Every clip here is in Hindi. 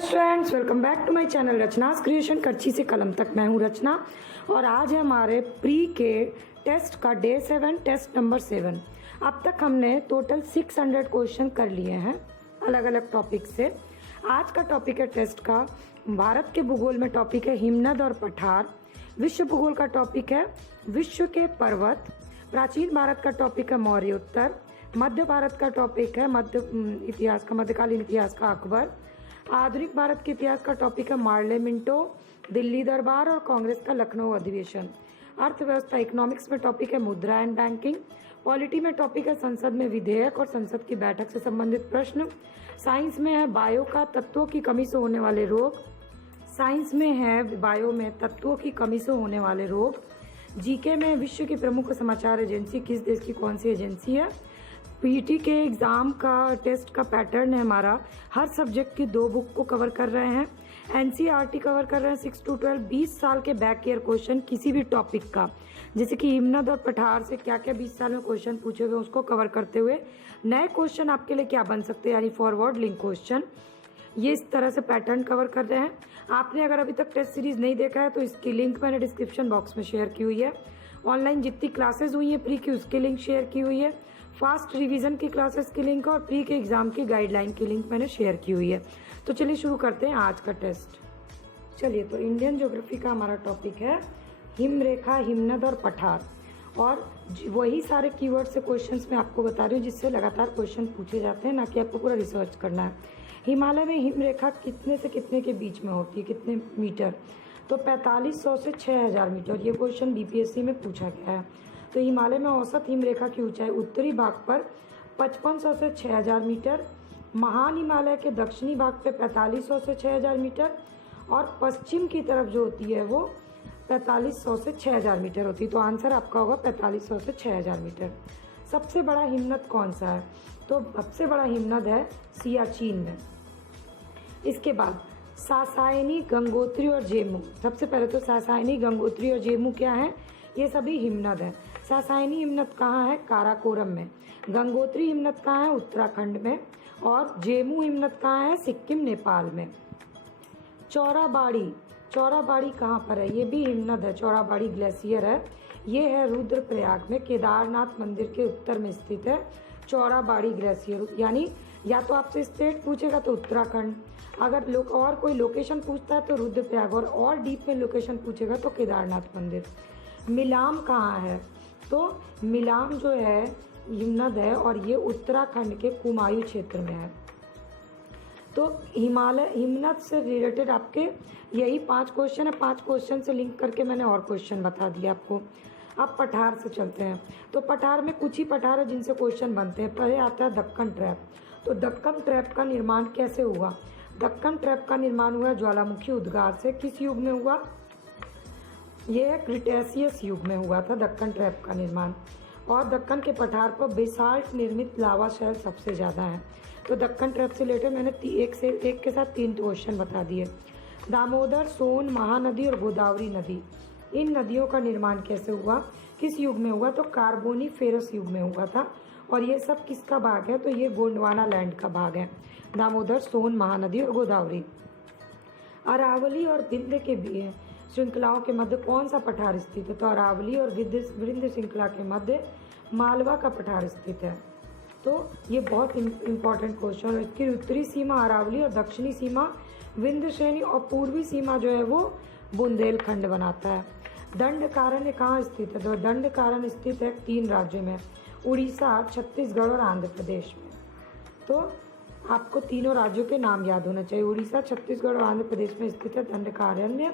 Friends, welcome back to my channel Rachna's creation. करची से कलम तक मैं हूं रचना और आज है हमारे प्री के टेस्ट का डे 7, टेस्ट नंबर 7। अब तक हमने टोटल 600 क्वेश्चन कर लिए हैं अलग अलग टॉपिक से। आज का टॉपिक है टेस्ट का भारत के भूगोल में टॉपिक है हिमनद और पठार। विश्व भूगोल का टॉपिक है विश्व के पर्वत। प्राचीन भारत का टॉपिक है मौर्य उत्तर। मध्य भारत का टॉपिक है मध्यकालीन इतिहास का अकबर। आधुनिक भारत के इतिहास का टॉपिक है मार्ले मिंटो, दिल्ली दरबार और कांग्रेस का लखनऊ अधिवेशन। अर्थव्यवस्था इकोनॉमिक्स में टॉपिक है मुद्रा एंड बैंकिंग। पॉलिटी में टॉपिक है संसद में विधेयक और संसद की बैठक से संबंधित प्रश्न। साइंस में है बायो का तत्वों की कमी से होने वाले रोग। साइंस में है बायो में तत्वों की कमी से होने वाले रोग। जीके में विश्व की प्रमुख समाचार एजेंसी किस देश की कौन सी एजेंसी है। पीटी के एग्ज़ाम का टेस्ट का पैटर्न है हमारा, हर सब्जेक्ट की 2 बुक को कवर कर रहे हैं। एनसीईआरटी कवर कर रहे हैं 6 to 12, 20 साल के बैक ईयर क्वेश्चन किसी भी टॉपिक का, जैसे कि हिमनद और पठार से क्या क्या 20 साल में क्वेश्चन पूछे गए उसको कवर करते हुए नए क्वेश्चन आपके लिए क्या बन सकते हैं, यानी फॉरवर्ड लिंक क्वेश्चन। ये इस तरह से पैटर्न कवर कर रहे हैं। आपने अगर अभी तक टेस्ट सीरीज नहीं देखा है तो इसकी लिंक मैंने डिस्क्रिप्शन बॉक्स में शेयर की हुई है। ऑनलाइन जितनी क्लासेस हुई है प्री की उसकी लिंक शेयर की हुई है। फास्ट रिवीजन की क्लासेस की लिंक और प्री के एग्जाम की गाइडलाइन की लिंक मैंने शेयर की हुई है। तो चलिए शुरू करते हैं आज का टेस्ट। चलिए, तो इंडियन ज्योग्राफी का हमारा टॉपिक है हिमरेखा, हिमनद और पठार। और वही सारे कीवर्ड से क्वेश्चंस मैं आपको बता रही हूँ जिससे लगातार क्वेश्चन पूछे जाते हैं, ना कि आपको पूरा रिसर्च करना है। हिमालय में हिमरेखा कितने से कितने के बीच में होती है, कितने मीटर? तो 4500 से 6000 मीटर। ये क्वेश्चन बीपीएससी में पूछा गया है। तो हिमालय में औसत हिमरेखा की ऊंचाई उत्तरी भाग पर 5500 से 6000 मीटर, महान हिमालय के दक्षिणी भाग पे 4500 से 6000 मीटर और पश्चिम की तरफ जो होती है वो 4500 से 6000 मीटर होती है। तो आंसर आपका होगा 4500 से 6000 मीटर। सबसे बड़ा हिमनद कौन सा है? तो सबसे बड़ा हिमनद है सियाचिन में। इसके बाद सासायनी, गंगोत्री और जेमू। सबसे पहले तो सासायनी, गंगोत्री और जेमू क्या है? ये सभी हिमनद हैं। सासायनी हिमनद कहाँ है? काराकोरम में। गंगोत्री हिमनद कहाँ है? उत्तराखंड में। और जेमू हिमनद कहाँ है? सिक्किम, नेपाल में। चौराबाड़ी, चौराबाड़ी कहाँ पर है? ये भी हिमनद है, चौराबाड़ी ग्लेशियर है। ये है रुद्रप्रयाग में, केदारनाथ मंदिर के उत्तर में स्थित है चौराबाड़ी ग्लेशियर। यानी या तो आपसे स्टेट पूछेगा तो उत्तराखंड, अगर और कोई लोकेशन पूछता है तो रुद्रप्रयाग, और डीप में लोकेशन पूछेगा तो केदारनाथ मंदिर। मिलाम कहाँ है? तो मिलाम जो है हिमनद है और ये उत्तराखंड के कुमायूं क्षेत्र में है। तो हिमालय हिमनद से रिलेटेड आपके यही 5 क्वेश्चन है। 5 क्वेश्चन से लिंक करके मैंने और क्वेश्चन बता दिया आपको। अब पठार से चलते हैं। तो पठार में कुछ ही पठार है जिनसे क्वेश्चन बनते हैं। पहले आता है दक्कन ट्रैप। तो दक्कन ट्रैप का निर्माण कैसे हुआ? दक्कन ट्रैप का निर्माण हुआ ज्वालामुखी उद्गार से। किस युग में हुआ? यह क्रिटेशियस युग में हुआ था दक्कन ट्रैप का निर्माण। और दक्कन के पठार पर बेसाल्ट निर्मित लावा शैल सबसे ज़्यादा है। तो दक्कन ट्रैप से रिलेटेड मैंने एक के साथ 3 क्वेश्चन बता दिए। दामोदर, सोन, महानदी और गोदावरी नदी, इन नदियों का निर्माण कैसे हुआ, किस युग में हुआ? तो कार्बोनिफेरस युग में हुआ था। और ये सब किसका भाग है? तो ये गोंडवाना लैंड का भाग है। दामोदर, सोन, महानदी और गोदावरी। अरावली और विंध्य के श्रृंखलाओं के मध्य कौन सा पठार स्थित है? तो अरावली और विंध्य श्रृंखला के मध्य मालवा का पठार स्थित है। तो ये बहुत इंपॉर्टेंट क्वेश्चन है। इसकी उत्तरी सीमा अरावली और दक्षिणी सीमा विंध्य श्रेणी और पूर्वी सीमा जो है वो बुंदेलखंड बनाता है। दंडकारण्य कहाँ स्थित है? तो दंडकारण्य स्थित है 3 राज्यों में, उड़ीसा, छत्तीसगढ़ और आंध्र प्रदेश में। तो आपको तीनों राज्यों के नाम याद होना चाहिए। उड़ीसा, छत्तीसगढ़ और आंध्र प्रदेश में स्थित है दंडकारण्य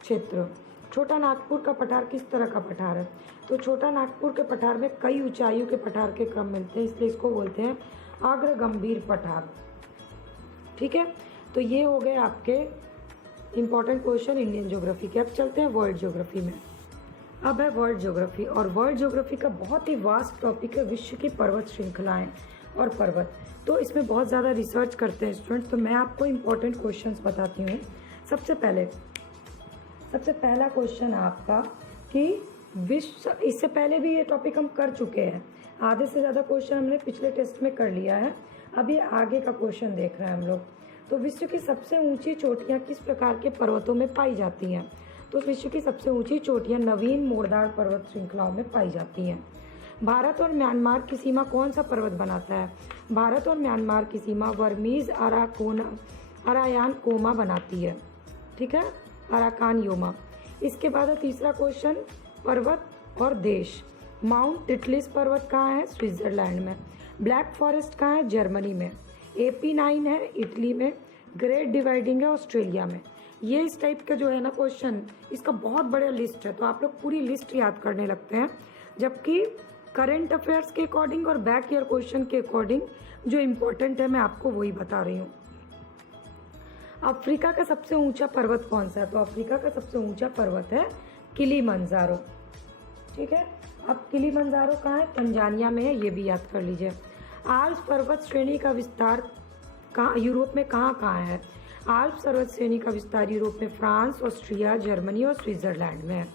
क्षेत्र। छोटा नागपुर का पठार किस तरह का पठार है? तो छोटा नागपुर के पठार में कई ऊंचाइयों के पठार के क्रम मिलते हैं, इसलिए इसको बोलते हैं अग्र गंभीर पठार। ठीक है, तो ये हो गए आपके इंपॉर्टेंट क्वेश्चन इंडियन ज्योग्राफी के। अब चलते हैं वर्ल्ड ज्योग्राफी में। अब है वर्ल्ड ज्योग्राफी, और वर्ल्ड ज्योग्राफी का बहुत ही वास्ट टॉपिक है विश्व की पर्वत श्रृंखलाएं और पर्वत। तो इसमें बहुत ज़्यादा रिसर्च करते हैं स्टूडेंट्स। तो मैं आपको इंपॉर्टेंट क्वेश्चंस बताती हूँ। सबसे पहला क्वेश्चन है आपका कि विश्व, इससे पहले भी ये टॉपिक हम कर चुके हैं, आधे से ज़्यादा क्वेश्चन हमने पिछले टेस्ट में कर लिया है। अब ये आगे का क्वेश्चन देख रहे हैं हम लोग। तो विश्व की सबसे ऊंची चोटियां किस प्रकार के पर्वतों में पाई जाती हैं? तो विश्व की सबसे ऊंची चोटियां नवीन मोरदार पर्वत श्रृंखलाओं में पाई जाती हैं। भारत और म्यांमार की सीमा कौन सा पर्वत बनाता है? भारत और म्यांमार की सीमा वर्मीज अरायान कोमा बनाती है। ठीक है, अराकान योमा। इसके बाद है तीसरा क्वेश्चन, पर्वत और देश। माउंट टिटलिस पर्वत कहाँ है? स्विट्जरलैंड में। ब्लैक फॉरेस्ट कहाँ है? जर्मनी में। AP9 है इटली में। ग्रेट डिवाइडिंग है ऑस्ट्रेलिया में। ये इस टाइप का जो है ना क्वेश्चन, इसका बहुत बड़ा लिस्ट है, तो आप लोग पूरी लिस्ट याद करने लगते हैं, जबकि करंट अफेयर्स के अकॉर्डिंग और बैक ईयर क्वेश्चन के अकॉर्डिंग जो इम्पोर्टेंट है मैं आपको वही बता रही हूँ। अफ्रीका का सबसे ऊंचा पर्वत कौन सा है? तो अफ्रीका का सबसे ऊंचा पर्वत है किलीमंजारो। ठीक है, अब किलीमंजारो कहाँ है? तंजानिया में है, ये भी याद कर लीजिए। आल्प्स पर्वत श्रेणी का विस्तार कहाँ यूरोप में कहाँ है? आल्प्स पर्वत श्रेणी का विस्तार यूरोप में फ्रांस, ऑस्ट्रिया, जर्मनी और स्विट्जरलैंड में है।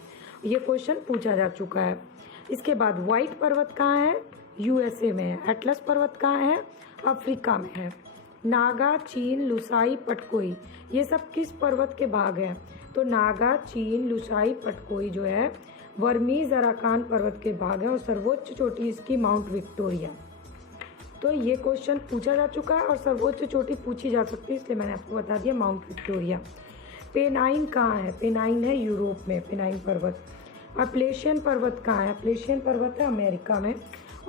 ये क्वेश्चन पूछा जा चुका है। इसके बाद व्हाइट पर्वत कहाँ है? USA में है। एटलस पर्वत कहाँ है? अफ्रीका में है। नागा, चीन, लुसाई, पटकोई, ये सब किस पर्वत के भाग हैं? तो नागा, चीन, लुसाई, पटकोई जो है वर्मीज अराकान पर्वत के भाग है और सर्वोच्च चोटी इसकी माउंट विक्टोरिया। तो ये क्वेश्चन पूछा जा चुका है और सर्वोच्च चोटी पूछी जा सकती है, इसलिए मैंने आपको बता दिया माउंट विक्टोरिया। पेनाइन कहाँ है? पेनाइन है यूरोप में, पेनाइन पर्वत। अपलेशियन पर्वत कहाँ है? अपलेशियन पर्वत है अमेरिका में।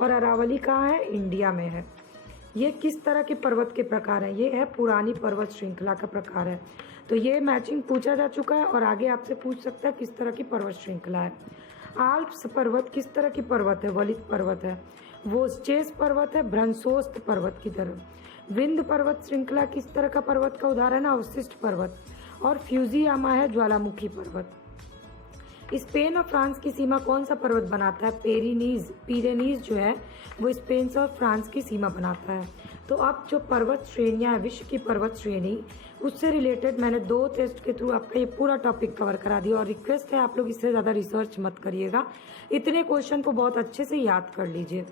और अरावली कहाँ है? इंडिया में है। ये किस तरह के पर्वत के प्रकार हैं? ये है पुरानी पर्वत श्रृंखला का प्रकार है। तो ये मैचिंग पूछा जा चुका है और आगे आपसे पूछ सकता है किस तरह की पर्वत श्रृंखला है। आल्प्स पर्वत किस तरह की पर्वत है? वलित पर्वत है। वोस्चेस पर्वत है भ्रंशोस्त पर्वत की तरह। विंध्य पर्वत श्रृंखला किस तरह का पर्वत का उदाहरण है? अवशिष्ट पर्वत। और फ्यूजियामा है ज्वालामुखी पर्वत। स्पेन और फ्रांस की सीमा कौन सा पर्वत बनाता है? पीरेनीज जो है वो स्पेन और फ्रांस की सीमा बनाता है। तो अब जो पर्वत श्रेणियां है, विश्व की पर्वत श्रेणी, उससे रिलेटेड मैंने 2 टेस्ट के थ्रू आपका ये पूरा टॉपिक कवर करा दिया और रिक्वेस्ट है आप लोग इससे ज़्यादा रिसर्च मत करिएगा, इतने क्वेश्चन को बहुत अच्छे से याद कर लीजिए।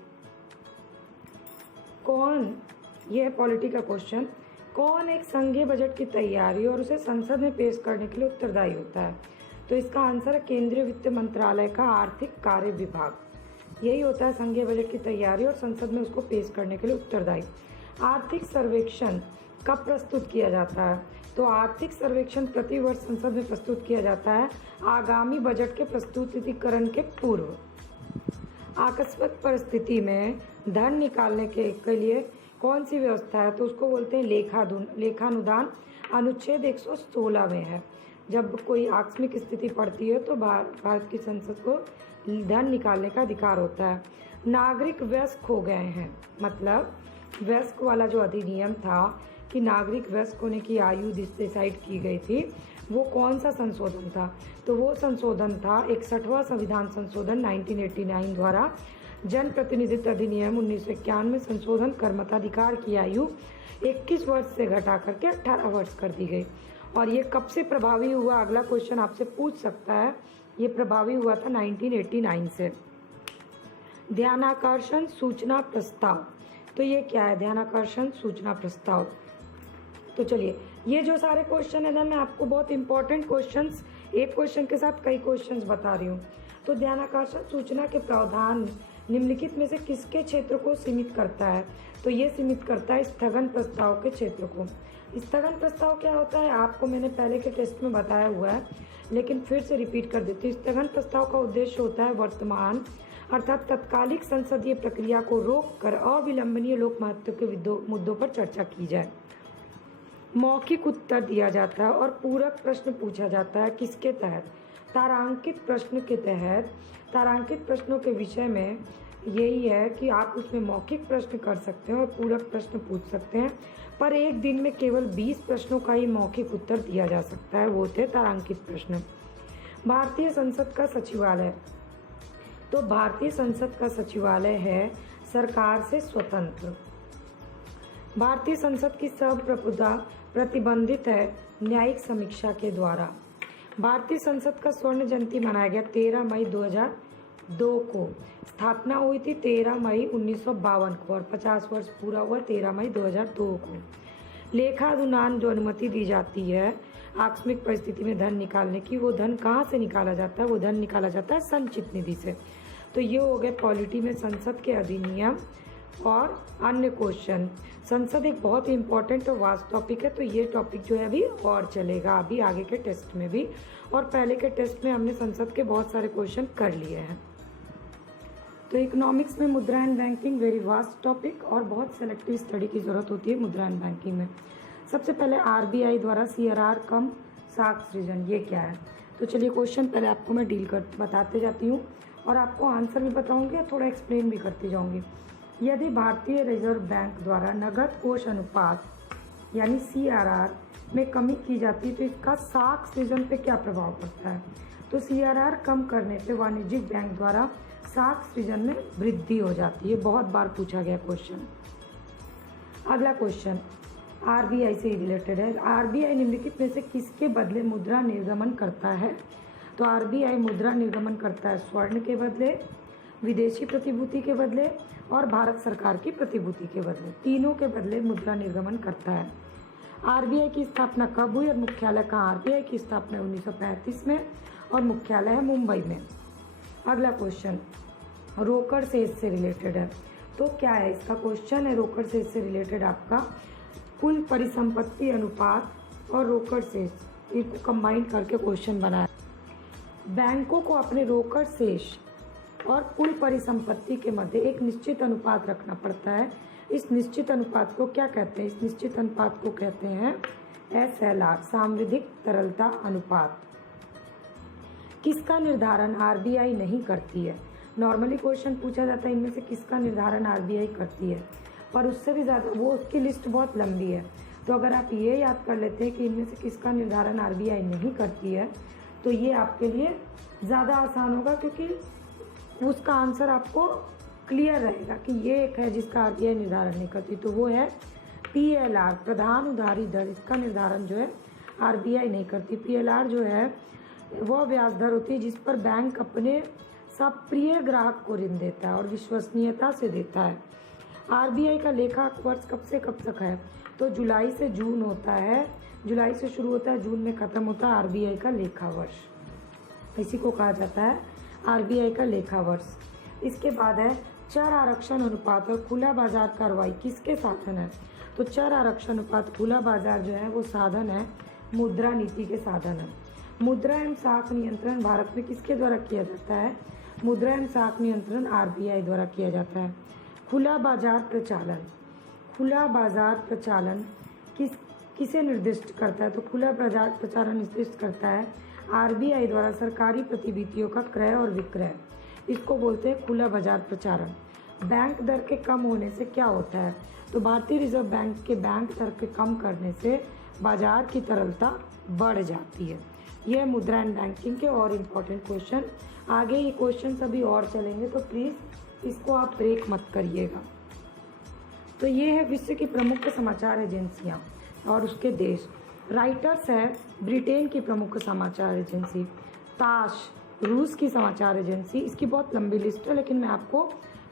ये है पॉलिटी का क्वेश्चन। कौन एक संघीय बजट की तैयारी और उसे संसद में पेश करने के लिए उत्तरदायी होता है? तो इसका आंसर है केंद्रीय वित्त मंत्रालय का आर्थिक कार्य विभाग। यही होता है संघीय बजट की तैयारी और संसद में उसको पेश करने के लिए उत्तरदायी। आर्थिक सर्वेक्षण कब प्रस्तुत किया जाता है? तो आर्थिक सर्वेक्षण प्रतिवर्ष संसद में प्रस्तुत किया जाता है आगामी बजट के प्रस्तुतिकरण के पूर्व। आकस्मिक परिस्थिति में धन निकालने के लिए कौन सी व्यवस्था है? तो उसको बोलते हैं लेखानुदान, अनुच्छेद 116 में है। जब कोई आकस्मिक स्थिति पड़ती है तो भारत की संसद को धन निकालने का अधिकार होता है। नागरिक वयस्क हो गए हैं, मतलब वयस्क वाला जो अधिनियम था कि नागरिक वयस्क होने की आयु डिसाइड की गई थी, वो कौन सा संशोधन था? तो वो संशोधन था 61वां संविधान संशोधन 1989 द्वारा जन प्रतिनिधित्व अधिनियम 1951 में संशोधन कर मताधिकार की आयु 21 वर्ष से घटा करके 18 वर्ष कर दी गई। और ये कब से प्रभावी हुआ? अगला क्वेश्चन आपसे पूछ सकता है। ये प्रभावी हुआ था 1989 से। ध्यानाकर्षण सूचना प्रस्ताव, तो ये क्या है? ध्यानाकर्षण सूचना प्रस्ताव। तो चलिए, ये जो सारे क्वेश्चन है ना, मैं आपको बहुत इंपॉर्टेंट क्वेश्चंस, एक क्वेश्चन के साथ कई क्वेश्चंस बता रही हूँ। तो ध्यानाकर्षण सूचना के प्रावधान निम्नलिखित में से किसके क्षेत्र को सीमित करता है? तो ये सीमित करता है स्थगन प्रस्ताव के क्षेत्र को। स्थगन प्रस्ताव क्या होता है? आपको मैंने पहले के टेस्ट में बताया हुआ है, लेकिन फिर से रिपीट कर देती हूँ। स्थगन प्रस्ताव का उद्देश्य होता है वर्तमान अर्थात तत्कालिक संसदीय प्रक्रिया को रोक कर अविलंबनीय लोक महत्व के मुद्दों पर चर्चा की जाए। मौखिक उत्तर दिया जाता है और पूरक प्रश्न पूछा जाता है। किसके तहत? तारांकित प्रश्न के तहत। तारांकित प्रश्नों के विषय में यही है कि आप उसमें मौखिक प्रश्न कर सकते हैं और पूरक प्रश्न पूछ सकते हैं, पर एक दिन में केवल 20 प्रश्नों का ही मौखिक उत्तर दिया जा सकता है, वो थे तारांकित प्रश्न। भारतीय संसद का सचिवालय, तो भारतीय संसद का सचिवालय है सरकार से स्वतंत्र। भारतीय संसद की संप्रभुता प्रतिबंधित है न्यायिक समीक्षा के द्वारा। भारतीय संसद का स्वर्ण जयंती मनाया गया 13 मई 2002 को। स्थापना हुई थी 13 मई 1952 को और 50 वर्ष पूरा हुआ 13 मई 2002 को। लेखानुदान जो अनुमति दी जाती है आकस्मिक परिस्थिति में धन निकालने की, वो धन कहाँ से निकाला जाता है? वो धन निकाला जाता है संचित निधि से। तो ये हो गए पॉलिटी में संसद के अधिनियम और अन्य क्वेश्चन। संसद एक बहुत ही इंपॉर्टेंट और वास्ट टॉपिक है, तो ये टॉपिक जो है अभी और चलेगा अभी आगे के टेस्ट में भी, और पहले के टेस्ट में हमने संसद के बहुत सारे क्वेश्चन कर लिए हैं। तो इकोनॉमिक्स में मुद्रा and banking very vast topic और बहुत सेलेक्टिव स्टडी की ज़रूरत होती है मुद्रा एंड बैंकिंग में। सबसे पहले आरबीआई द्वारा सीआरआर कम साख सृजन, ये क्या है? तो चलिए क्वेश्चन पहले आपको मैं डील कर बताते जाती हूँ और आपको आंसर भी बताऊँगी और थोड़ा एक्सप्लेन भी करती जाऊँगी। यदि भारतीय रिजर्व बैंक द्वारा नगद कोष अनुपात यानी सीआरआर में कमी की जाती है तो इसका साख सृजन पे क्या प्रभाव पड़ता है? तो सीआरआर कम करने पे वाणिज्यिक बैंक द्वारा साख सृजन में वृद्धि हो जाती है। बहुत बार पूछा गया क्वेश्चन। अगला क्वेश्चन आरबीआई से रिलेटेड है। आरबीआई निम्नलिखित में से किसके बदले मुद्रा निर्गमन करता है? तो आरबीआई मुद्रा निर्गमन करता है स्वर्ण के बदले, विदेशी प्रतिभूति के बदले और भारत सरकार की प्रतिभूति के बदले, तीनों के बदले मुद्रा निर्गमन करता है। आरबीआई की स्थापना कब हुई और मुख्यालय कहाँ? आरबीआई की स्थापना 1935 में और मुख्यालय है मुंबई में। अगला क्वेश्चन रोकड़ शेष से रिलेटेड है। तो क्या है इसका क्वेश्चन है? रोकड़ शेष से रिलेटेड आपका कुल परिसंपत्ति अनुपात और रोकड़ शेष इनको कंबाइन करके क्वेश्चन बनाया। बैंकों को अपने रोकड़ शेष और कुल परिसंपत्ति के मध्य एक निश्चित अनुपात रखना पड़ता है। इस निश्चित अनुपात को क्या कहते हैं? इस निश्चित अनुपात को कहते हैं SLR, सांविधिक तरलता अनुपात। किसका निर्धारण आरबीआई नहीं करती है? नॉर्मली क्वेश्चन पूछा जाता है इनमें से किसका निर्धारण आरबीआई करती है, पर उससे भी ज़्यादा वो उसकी लिस्ट बहुत लंबी है। तो अगर आप ये याद कर लेते हैं कि इनमें से किसका निर्धारण आरबीआई नहीं करती है तो ये आपके लिए ज़्यादा आसान होगा, क्योंकि उसका आंसर आपको क्लियर रहेगा कि ये एक है जिसका आरबीआई निर्धारण नहीं करती। तो वो है PLR, प्रधान उधारी दर। इसका निर्धारण जो है आरबीआई नहीं करती। PLR जो है वह ब्याज दर होती है जिस पर बैंक अपने सब प्रिय ग्राहक को ऋण देता है और विश्वसनीयता से देता है। आरबीआई का लेखा वर्ष कब से कब तक है? तो जुलाई से जून होता है। जुलाई से शुरू होता है, जून में ख़त्म होता है आरबीआई का लेखा वर्ष। इसी को कहा जाता है आरबीआई का लेखा वर्ष। इसके बाद है चर आरक्षण अनुपात और खुला बाजार कार्रवाई किसके साधन है? तो चर आरक्षण अनुपात खुला बाजार जो है वो साधन है मुद्रा नीति के साधन है। मुद्रा एवं साख नियंत्रण भारत में किसके द्वारा किया जाता है? मुद्रा एवं साख नियंत्रण आरबीआई द्वारा किया जाता है। खुला बाजार प्रचालन, खुला बाजार प्रचालन किसे निर्दिष्ट करता है? तो खुला बाजार प्रचालन निर्दिष्ट करता है आरबीआई द्वारा सरकारी प्रतिभूतियों का क्रय और विक्रय। इसको बोलते हैं खुला बाजार प्रचालन। बैंक दर के कम होने से क्या होता है? तो भारतीय रिजर्व बैंक के बैंक दर के कम करने से बाजार की तरलता बढ़ जाती है। यह मुद्रा एंड बैंकिंग के और इम्पोर्टेंट क्वेश्चन। आगे ये क्वेश्चन सभी और चलेंगे तो प्लीज़ इसको आप ब्रेक मत करिएगा। तो ये है विश्व की प्रमुख समाचार एजेंसियाँ और उसके देश। राइटर्स है ब्रिटेन की प्रमुख समाचार एजेंसी, ताश रूस की समाचार एजेंसी। इसकी बहुत लंबी लिस्ट है लेकिन मैं आपको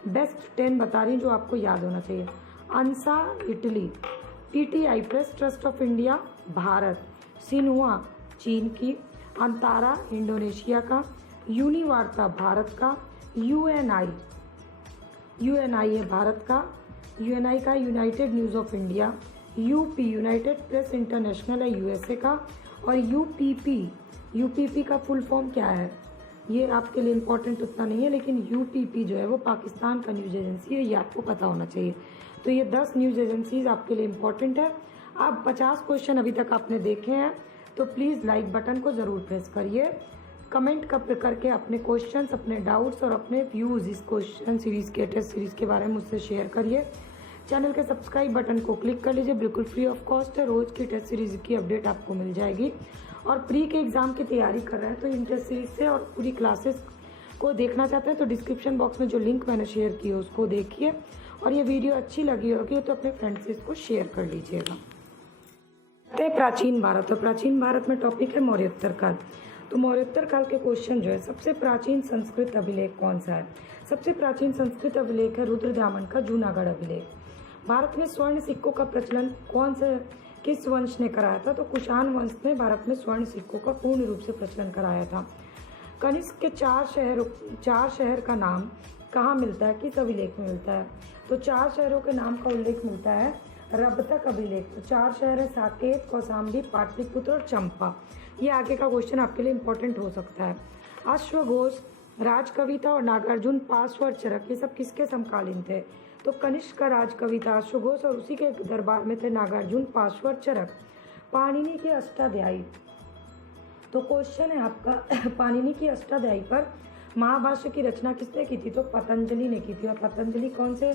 बेस्ट 10 बता रही हूँ जो आपको याद होना चाहिए। ANSA Italy, PTI Press Trust of India Bharat, Xinhua चीन की, अंतारा इंडोनेशिया का, यूनिवार्ता भारत का, UNI है भारत का, UNI का United news of India, UP United press international है USA का, और UPP का फुल फॉर्म क्या है? ये आपके लिए इम्पोर्टेंट उतना नहीं है लेकिन UPP जो है वो पाकिस्तान का न्यूज़ एजेंसी है, ये आपको पता होना चाहिए। तो ये 10 न्यूज़ एजेंसीज आपके लिए इम्पोर्टेंट है। अब 50 क्वेश्चन अभी तक आपने देखे हैं तो प्लीज़ लाइक बटन को ज़रूर प्रेस करिए। कमेंट करके अपने क्वेश्चंस, अपने डाउट्स और अपने व्यूज़ इस क्वेश्चन सीरीज़ के टेस्ट सीरीज़ के बारे में मुझसे शेयर करिए। चैनल के सब्सक्राइब बटन को क्लिक कर लीजिए, बिल्कुल फ्री ऑफ कॉस्ट है। रोज़ की टेस्ट सीरीज़ की अपडेट आपको मिल जाएगी। और प्री के एग्ज़ाम की तैयारी कर रहे हैं तो इन टेस्ट सीरीज़ से और पूरी क्लासेस को देखना चाहते हैं तो डिस्क्रिप्शन बॉक्स में जो लिंक मैंने शेयर की है उसको देखिए। और ये वीडियो अच्छी लगी होगी तो अपने फ्रेंड्स से इसको शेयर कर लीजिएगा। प्राचीन भारत, और प्राचीन भारत में टॉपिक है मौर्योत्तर काल। तो मौर्योत्तर काल के क्वेश्चन जो है, सबसे प्राचीन संस्कृत अभिलेख कौन सा है? सबसे प्राचीन संस्कृत अभिलेख है रुद्रदामन का जूनागढ़ अभिलेख। भारत में स्वर्ण सिक्कों का प्रचलन कौन से किस वंश ने कराया था? तो कुषाण वंश ने भारत में स्वर्ण सिक्कों का पूर्ण रूप से प्रचलन कराया था। कनिष्क के चार शहर का नाम कहाँ मिलता है, किस अभिलेख में मिलता है? तो 4 शहरों के नाम का उल्लेख मिलता है रबतक अभिलेख। तो 4 शहर है साकेत, कौशाम्बी, पाटलिपुत्र और चंपा। ये आगे का क्वेश्चन आपके लिए इंपॉर्टेंट हो सकता है। अश्वघोष, राजकविता और नागार्जुन पार्श्वर चरक, ये सब किसके समकालीन थे? तो कनिष्क का राजकवि था अश्वघोष और उसी के दरबार में थे नागार्जुन पार्श्वर चरक। पाणिनि की अष्टाध्यायी, तो क्वेश्चन है आपका पाणिनि की अष्टाध्यायी पर महाभाष्य की रचना किसने की थी? तो पतंजलि ने की थी। और पतंजलि कौन से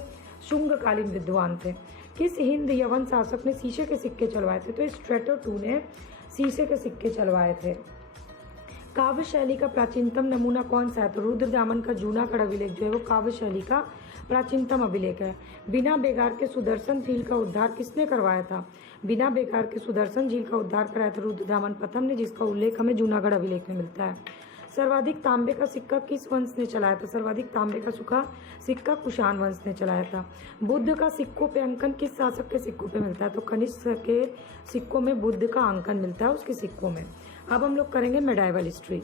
शुंगकालीन विद्वान थे? किस हिंद यवन शासक ने शीशे के सिक्के चलवाए थे? तो स्ट्रेटो II ने शीशे के सिक्के चलवाए थे। काव्य शैली का प्राचीनतम नमूना कौन सा है? तो रुद्रदामन का जूनागढ़ अभिलेख जो है वो काव्य शैली का प्राचीनतम अभिलेख है। बिना बेगार के सुदर्शन झील का उद्धार किसने करवाया था? बिना बेगार के सुदर्शन झील का उद्धार कराया था रुद्रदामन प्रथम ने, जिसका उल्लेख हमें जूनागढ़ अभिलेख में मिलता है। सर्वाधिक तांबे का सिक्का किस वंश ने चलाया था? सर्वाधिक तांबे का सिक्का कुषाण वंश ने चलाया था। बुद्ध का सिक्कों पे अंकन किस शासक के सिक्कों पे मिलता है? तो कनिष्क के सिक्कों में बुद्ध का अंकन मिलता है, उसके सिक्कों में। अब हम लोग करेंगे मेडाइवल हिस्ट्री।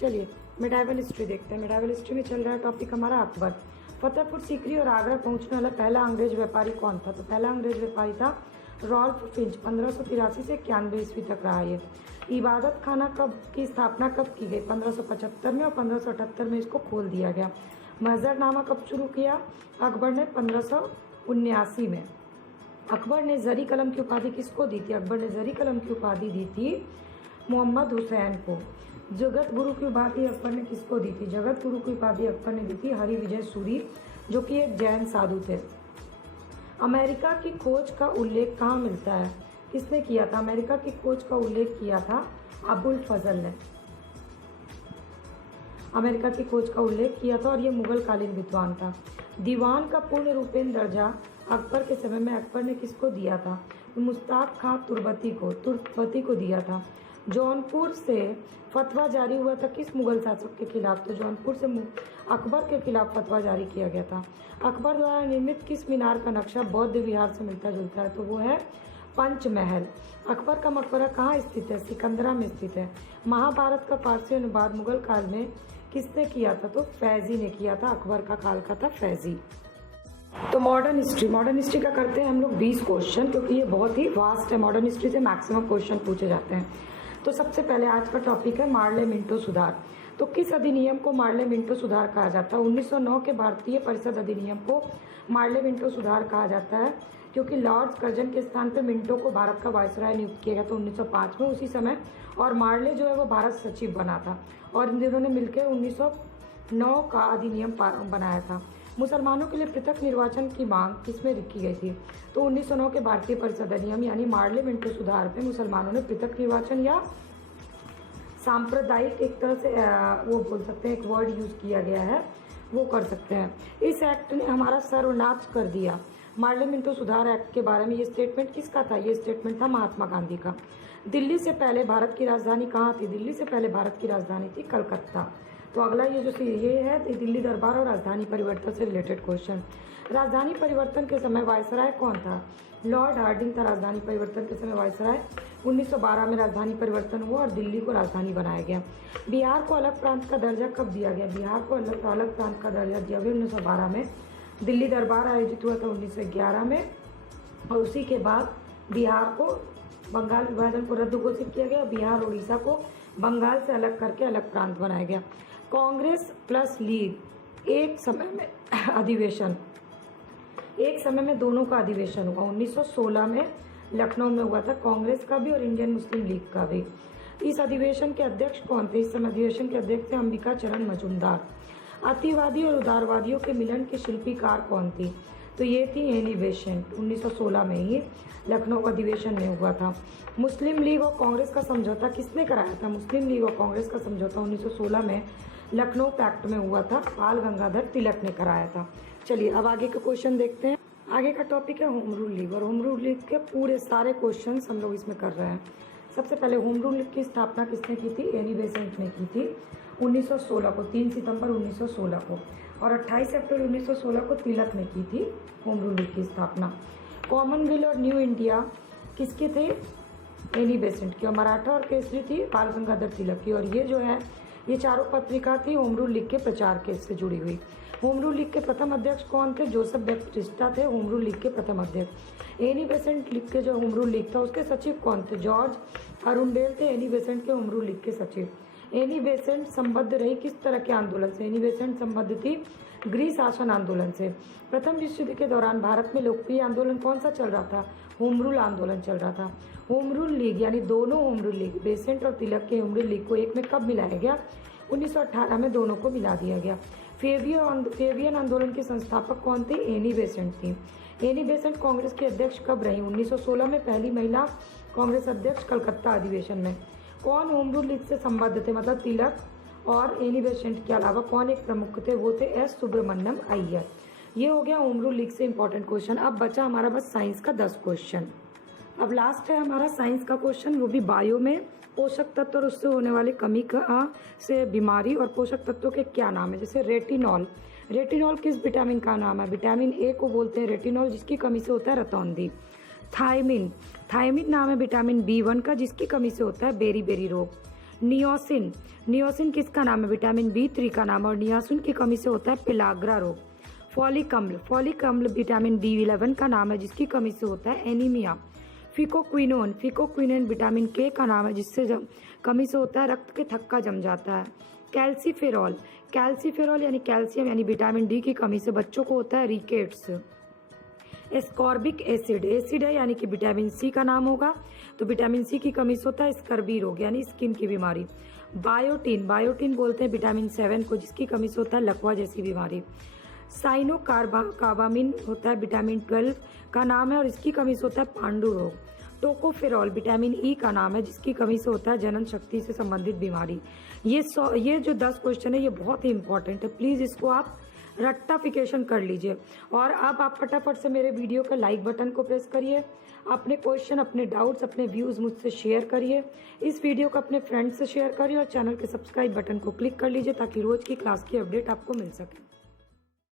चलिए मेडाइवल हिस्ट्री देखते हैं। मेडाइवल हिस्ट्री में चल रहा है टॉपिक हमारा अकबर। फतेहपुर सीकरी और आगरा पहुंचने वाला पहला अंग्रेज व्यापारी कौन था? तो पहला अंग्रेज व्यापारी था रॉल्फ फिंच। 1583 से 91 ईस्वी तक रहा ये। इबादत खाना की स्थापना कब की गई? 1575 में, और 1578 में इसको खोल दिया गया। महजरनामा कब शुरू किया? अकबर ने 1579 में। अकबर ने जरी कलम की उपाधि किसको दी थी? अकबर ने जरी कलम की उपाधि दी थी मोहम्मद हुसैन को। जगत गुरु की उपाधि अकबर ने किसको दी थी? जगत गुरु की उपाधि अकबर ने दी थी हरि विजय सूरी, जो कि एक जैन साधु थे। अमेरिका की खोज का उल्लेख कहाँ मिलता है? किसने किया था? अमेरिका की खोज का उल्लेख किया था अबुल फजल ने। अमेरिका की खोज का उल्लेख किया था और ये मुगल कालीन विद्वान था। दीवान का पूर्ण रूपेण दर्जा अकबर के समय में अकबर ने किसको दिया था? मुश्ताक खां तुर्बती को दिया था। जौनपुर से फतवा जारी हुआ था किस मुगल शासक के खिलाफ? तो जौनपुर से अकबर के खिलाफ फतवा जारी किया गया था। अकबर द्वारा निर्मित किस मीनार का नक्शा बौद्ध विहार से मिलता जुलता है? तो वो है पंचमहल। अकबर का मकबरा कहाँ स्थित है? सिकंदरा में स्थित है। महाभारत का फारसी अनुवाद मुगल काल में किसने किया था? तो फैजी ने किया था। अकबर का काल का था फैजी। तो मॉडर्न हिस्ट्री का करते हैं हम लोग 20 क्वेश्चन, क्योंकि ये बहुत ही वास्ट है। मॉडर्न हिस्ट्री से मैक्सिमम क्वेश्चन पूछे जाते हैं। तो सबसे पहले आज का टॉपिक है मार्ले मिंटो सुधार। तो किस अधिनियम को मार्ले मिंटो सुधार कहा जाता है? 1909 के भारतीय परिषद अधिनियम को मार्ले मिंटो सुधार कहा जाता है, क्योंकि लॉर्ड कर्जन के स्थान पे मिंटो को भारत का वायसराय नियुक्त किया गया था 1905 में उसी समय, और मार्ले जो है वो भारत सचिव बना था, और इन दोनों ने मिलकर 1909 का अधिनियम बनाया था। मुसलमानों के लिए पृथक निर्वाचन की मांग किसमें की गई थी? तो 1909 के भारतीय परिषद अधिनियम यानी मार्ले मिंटो सुधार पे मुसलमानों ने पृथक निर्वाचन या सांप्रदायिक, एक तरह से वो बोल सकते हैं, एक वर्ड यूज किया गया है, वो कर सकते हैं। इस एक्ट ने हमारा सर्वनाश कर दिया। मार्ले मिंटो सुधार एक्ट के बारे में ये स्टेटमेंट किसका था? ये स्टेटमेंट था महात्मा गांधी का। दिल्ली से पहले भारत की राजधानी कहाँ थी? दिल्ली से पहले भारत की राजधानी थी कलकत्ता। तो अगला ये है दिल्ली दरबार और राजधानी परिवर्तन से रिलेटेड क्वेश्चन। राजधानी परिवर्तन के समय वायसराय कौन था? लॉर्ड हार्डिंग था राजधानी परिवर्तन के समय वायसराय। 1912 में राजधानी परिवर्तन हुआ और दिल्ली को राजधानी बनाया गया। बिहार को अलग प्रांत का दर्जा कब दिया गया? बिहार को अलग प्रांत का दर्जा दिया गया 1912 में। दिल्ली दरबार आयोजित हुआ था 1911 में, और उसी के बाद बिहार को बंगाल विभाजन को रद्द घोषित किया गया। बिहार और उड़ीसा को बंगाल से अलग करके अलग प्रांत बनाया गया। कांग्रेस प्लस लीग एक समय में दोनों का अधिवेशन हुआ। 1916 में लखनऊ में हुआ था, कांग्रेस का भी और इंडियन मुस्लिम लीग का भी। इस अधिवेशन के अध्यक्ष कौन थे? इस समय अधिवेशन के अध्यक्ष थे अंबिका चरण मजूमदार। अतिवादी और उदारवादियों के मिलन की शिल्पीकार कौन थी? तो ये थी एनी बेसेंट। 1916 में ही लखनऊ अधिवेशन में हुआ था। मुस्लिम लीग और कांग्रेस का समझौता किसने कराया था? मुस्लिम लीग और कांग्रेस का समझौता 1916 में लखनऊ पैक्ट में हुआ था, बाल गंगाधर तिलक ने कराया था। चलिए अब आगे का क्वेश्चन देखते हैं। आगे का टॉपिक है होम रूल लीग, और होम रूल लीग के पूरे सारे क्वेश्चन हम लोग इसमें कर रहे हैं। सबसे पहले होम रूल लीग की स्थापना किसने की थी? एनी बेसेंट ने की थी 1916 को, 3 सितंबर 1916 को, और 28 अप्रैल 1916 को तिलक ने की थी होम रूल लीग की स्थापना। कॉमनवेल्थ और न्यू इंडिया किसके थे? एनी बेसेंट की। और मराठा और केसरी थी बाल गंगाधर तिलक की। और ये जो है ये चारों पत्रिका थी होम रूल लीग के प्रचार के से जुड़ी हुई। होम रूल लीग के प्रथम अध्यक्ष कौन थे? जोसेफ बैप्टिस्टा थे होम रूल लीग के प्रथम अध्यक्ष। एनी बेसेंट लीग के जो होम रूल लीग था उसके सचिव कौन थे? जॉर्ज अरुंडेल थे एनी बेसेंट के होम रूल लीग के सचिव। एनी बेसेंट संबद्ध रही किस तरह के आंदोलन से? एनी बेसेंट संबद्ध थी गृह शासन आंदोलन से। प्रथम विश्व युद्ध के दौरान भारत में लोकप्रिय आंदोलन कौन सा चल रहा था? होम रूल आंदोलन चल रहा था। होम रूल लीग यानी दोनों होम रूल लीग बेसेंट और तिलक के होम रूल लीग को एक में कब मिलाया गया? 1918 में दोनों को मिला दिया गया। फेबियन आंदोलन के संस्थापक कौन थे? एनी बेसेंट थी। एनी बेसेंट कांग्रेस के अध्यक्ष कब रही? 1916 में पहली महिला कांग्रेस अध्यक्ष कलकत्ता अधिवेशन में। कौन होम रूल लीग से संबद्ध थे? मतलब तिलक और एनी बेसेंट के अलावा कौन एक प्रमुख थे? वो थे एस सुब्रमण्यम अय्यर। ये हो गया होम रूल लीग से इंपॉर्टेंट क्वेश्चन। अब बचा हमारा बस साइंस का 10 क्वेश्चन। अब लास्ट है हमारा साइंस का क्वेश्चन, वो भी बायो में। पोषक तत्व और उससे होने वाली कमी से बीमारी और पोषक तत्वों के क्या नाम है? जैसे रेटिनॉल। रेटिनॉल किस विटामिन का नाम है? विटामिन ए को बोलते हैं रेटिनॉल, जिसकी कमी से होता है रतौंधी। थायमिन। थायमिन नाम है विटामिन B1 का, जिसकी कमी से होता है बेरी रोग। नियोसिन। नियोसिन किसका नाम है? विटामिन B3 का नाम है और नियोसिन की कमी से होता है पिलाग्रा रोग। फॉलिक अम्ल। फॉलिक अम्ल विटामिन B11 का नाम है, जिसकी कमी से होता है एनीमिया। फिकोक्विनोन। फिकोक्विनोन विटामिन K का नाम है, जिससे कमी से होता है रक्त के थक्का जम जाता है। कैल्सीफेरॉल। कैल्सीफेरॉल यानी कैल्शियम यानी विटामिन D की कमी से बच्चों को होता है रिकेट्स। Ascorbic acid. एसिड है यानी कि विटामिन C का नाम होगा, तो विटामिन C की कमी से होता है स्कर्वी रोग यानी स्किन की बीमारी। बायोटिन। बायोटिन बोलते हैं विटामिन 7 को, जिसकी कमी से होता है लकवा जैसी बीमारी। साइनोकार्बामिन होता है विटामिन 12 का नाम है और इसकी कमी से होता है पांडु रोग। टोकोफेरॉल विटामिन E का नाम है, जिसकी कमी से होता है जनन शक्ति से संबंधित बीमारी। ये जो 10 क्वेश्चन है ये बहुत ही इंपॉर्टेंट है, प्लीज़ इसको आप रट्टाफिकेशन कर लीजिए। और अब आप फटाफट से मेरे वीडियो का लाइक बटन को प्रेस करिए, अपने क्वेश्चन, अपने डाउट्स, अपने व्यूज़ मुझसे शेयर करिए, इस वीडियो को अपने फ्रेंड्स से शेयर करिए और चैनल के सब्सक्राइब बटन को क्लिक कर लीजिए ताकि रोज़ की क्लास की अपडेट आपको मिल सके।